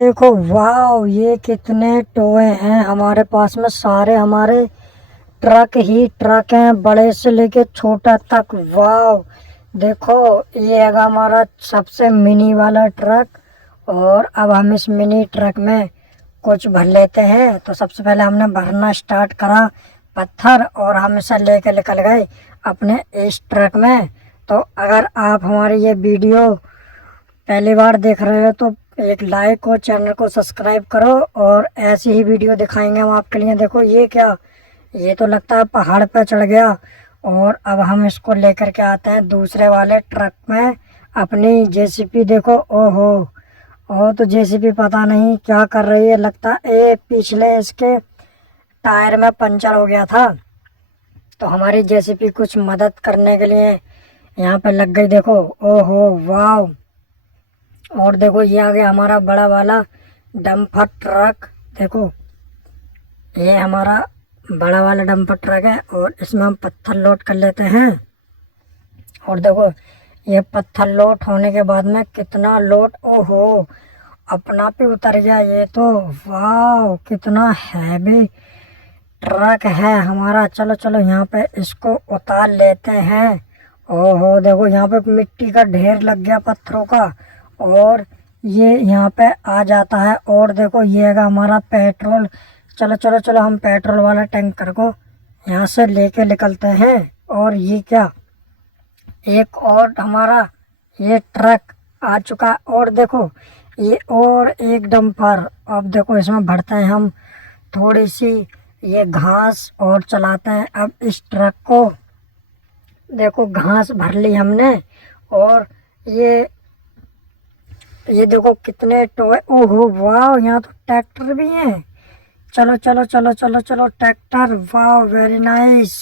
देखो वाह, ये कितने टोए हैं हमारे पास में। सारे हमारे ट्रक ही ट्रक हैं, बड़े से लेके छोटा तक। वाह देखो, ये है हमारा सबसे मिनी वाला ट्रक। और अब हम इस मिनी ट्रक में कुछ भर लेते हैं। तो सबसे पहले हमने भरना स्टार्ट करा पत्थर, और हम इसे लेके निकल गए अपने इस ट्रक में। तो अगर आप हमारी ये वीडियो पहली बार देख रहे हो तो एक लाइक और चैनल को सब्सक्राइब करो, और ऐसी ही वीडियो दिखाएंगे हम आपके लिए। देखो ये क्या, ये तो लगता है पहाड़ पे चढ़ गया। और अब हम इसको लेकर के आते हैं दूसरे वाले ट्रक में अपनी जेसीपी। देखो ओहो, ओ तो जेसीपी पता नहीं क्या कर रही है। लगता है पिछले इसके टायर में पंचर हो गया था, तो हमारी जेसीपी कुछ मदद करने के लिए यहाँ पे लग गई। देखो ओहो वाह। और देखो ये आ गया हमारा बड़ा वाला डंपर ट्रक। देखो ये हमारा बड़ा वाला डंपर ट्रक है, और इसमें हम पत्थर लोड कर लेते हैं। और देखो ये पत्थर लोड होने के बाद में कितना लोड, ओहो अपना पे उतर गया ये तो। वाह कितना हैवी ट्रक है हमारा। चलो चलो यहाँ पे इसको उतार लेते हैं। ओहो देखो यहाँ पे मिट्टी का ढेर लग गया पत्थरों का, और ये यहाँ पे आ जाता है। और देखो ये है हमारा पेट्रोल। चलो चलो चलो, हम पेट्रोल वाला टैंकर को यहाँ से लेके निकलते हैं। और ये क्या, एक और हमारा ये ट्रक आ चुका है। और देखो ये और एक डंपर। अब देखो इसमें भरते हैं हम थोड़ी सी ये घास, और चलाते हैं अब इस ट्रक को। देखो घास भर ली हमने। और ये देखो कितने टोए, ओहो वाह, यहाँ तो ट्रैक्टर भी है। चलो चलो चलो चलो चलो ट्रैक्टर, वाह वेरी नाइस।